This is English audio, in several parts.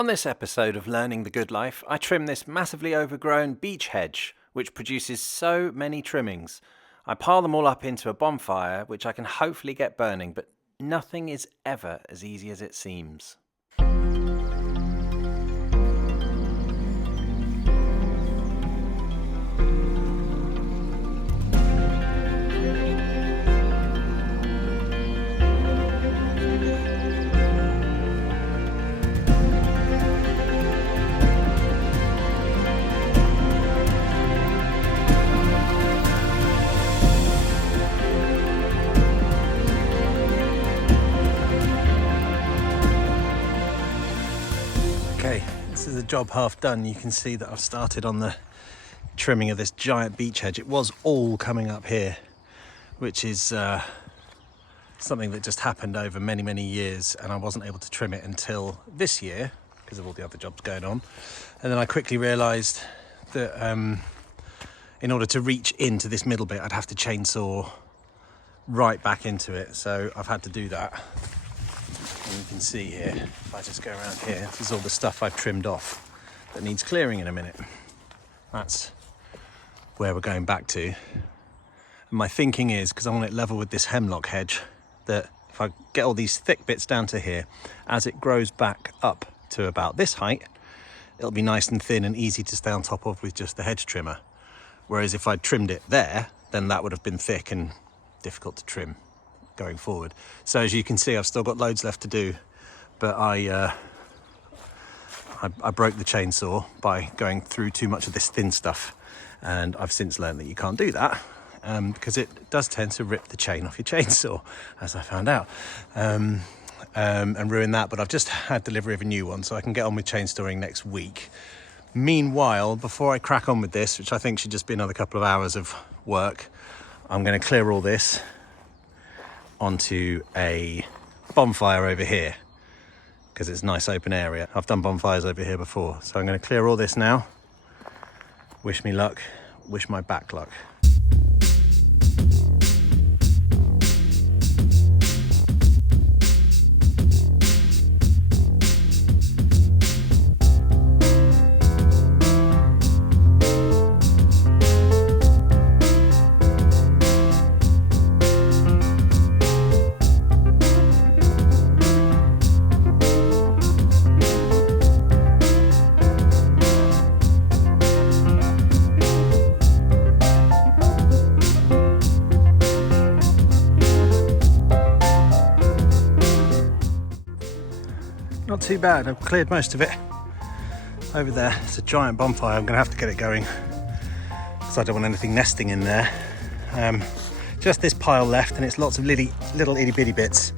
On this episode of Learning the Good Life, I trim this massively overgrown beech hedge, which produces so many trimmings. I pile them all up into a bonfire, which I can hopefully get burning, but nothing is ever as easy as it seems. Okay, this is a job half done. You can see that I've started on the trimming of this giant beech hedge. It was all coming up here, which is something that just happened over many years, and I wasn't able to trim it until this year because of all the other jobs going on. And then I quickly realised that in order to reach into this middle bit, I'd have to chainsaw right back into it. So I've had to do that. And you can see here, if I just go around here, this is all the stuff I've trimmed off that needs clearing in a minute. That's where we're going back to. And my thinking is, because I want it level with this hemlock hedge, that if I get all these thick bits down to here, as it grows back up to about this height, it'll be nice and thin and easy to stay on top of with just the hedge trimmer. Whereas if I'd trimmed it there, then that would have been thick and difficult to trim going forward. So as you can see, I've still got loads left to do, but I broke the chainsaw by going through too much of this thin stuff, and I've since learned that you can't do that because it does tend to rip the chain off your chainsaw, as I found out, and ruin that. But I've just had delivery of a new one, so I can get on with chainsawing next week. Meanwhile, before I crack on with this, which I think should just be another couple of hours of work, I'm going to clear all this onto a bonfire over here because it's a nice open area. I've done bonfires over here before, so I'm going to clear all this now. Wish me luck, wish my back luck. Not too bad. I've cleared most of it. Over there, it's a giant bonfire. I'm going to have to get it going because I don't want anything nesting in there. Just this pile left, and it's lots of little itty bitty bits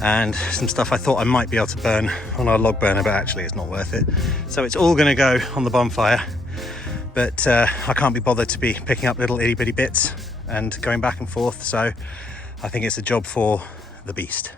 and some stuff I thought I might be able to burn on our log burner, but actually it's not worth it. So it's all going to go on the bonfire, but I can't be bothered to be picking up little itty bitty bits and going back and forth. So I think it's a job for the beast.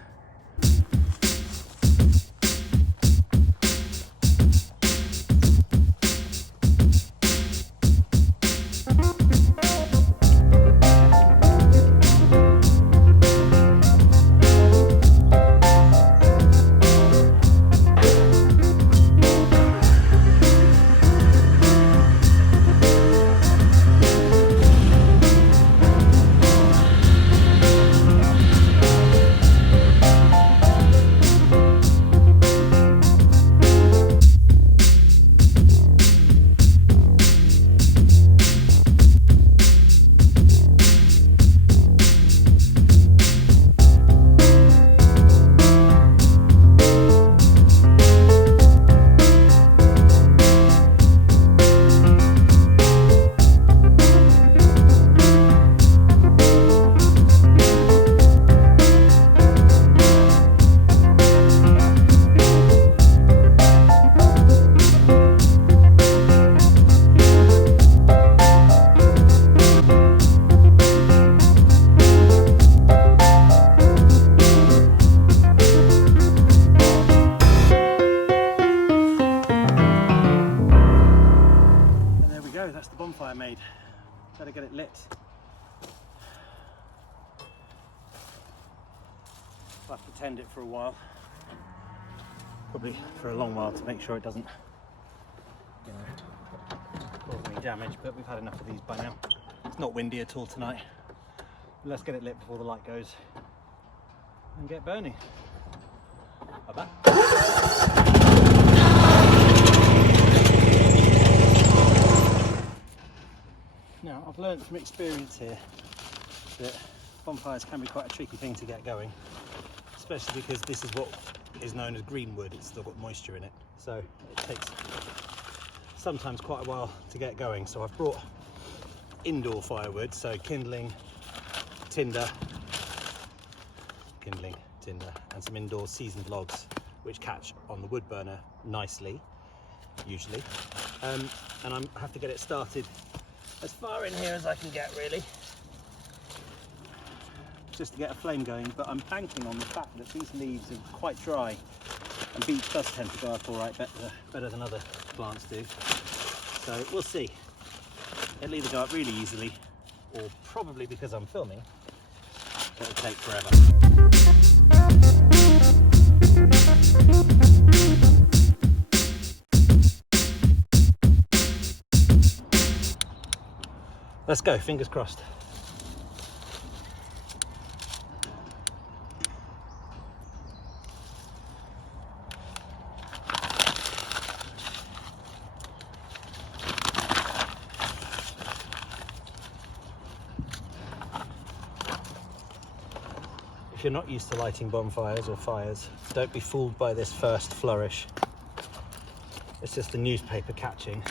Bonfire made. Better get it lit. I'll have to tend it for a while. probably for a long while to make sure it doesn't, you know, cause any damage, but we've had enough of these by now. It's not windy at all tonight. Let's get it lit before the light goes and get burning. Like that. Now, I've learned from experience here that bonfires can be quite a tricky thing to get going, especially because this is what is known as green wood. It's still got moisture in it, so it takes sometimes quite a while to get going. So I've brought indoor firewood, so kindling, tinder, and some indoor seasoned logs which catch on the wood burner nicely, usually. And I have to get it started as far in here as I can get, really, just to get a flame going. But I'm banking on the fact that these leaves are quite dry, and beech does tend to go up all right, better than other plants do. So we'll see. It'll either go up really easily, or probably because I'm filming, it'll take forever. Let's go, fingers crossed. If you're not used to lighting bonfires or fires, don't be fooled by this first flourish. It's just the newspaper catching,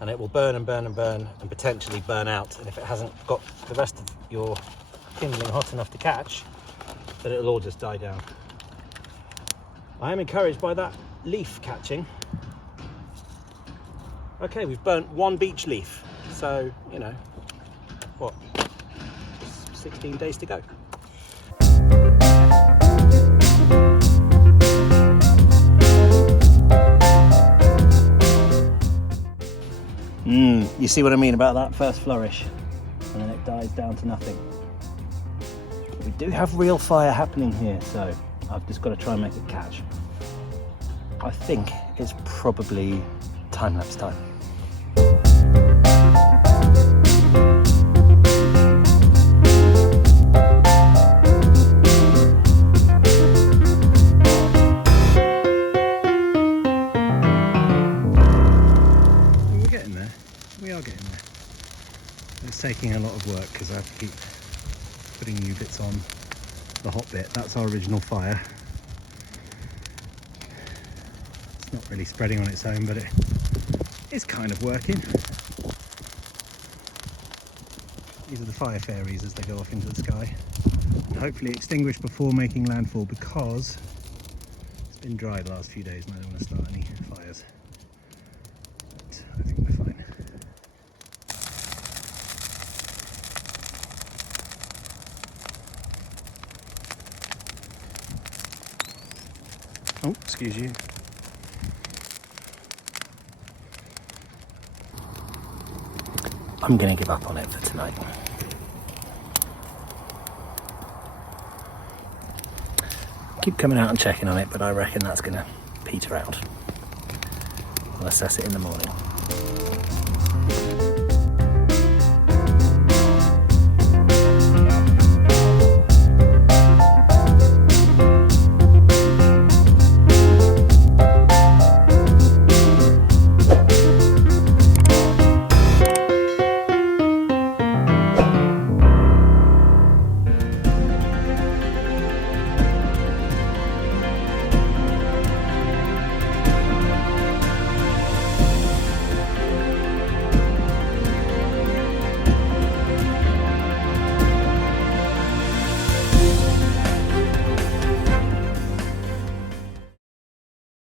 and it will burn and burn and burn and potentially burn out. And if it hasn't got the rest of your kindling hot enough to catch, then it'll all just die down. I am encouraged by that leaf catching. Okay, we've burnt one beech leaf, so, you know, what, 16 days to go. You see what I mean about that first flourish, and then it dies down to nothing. But we do have real fire happening here, so I've just got to try and make it catch. I think it's probably time-lapse time. It's taking a lot of work because I have to keep putting new bits on the hot bit. That's our original fire. It's not really spreading on its own, but it is kind of working. These are the fire fairies as they go off into the sky. And hopefully extinguish before making landfall, because it's been dry the last few days and I don't want to start any fires. But I think we're fine. Oh, excuse you. I'm going to give up on it for tonight. Keep coming out and checking on it, but I reckon that's going to peter out. I'll assess it in the morning.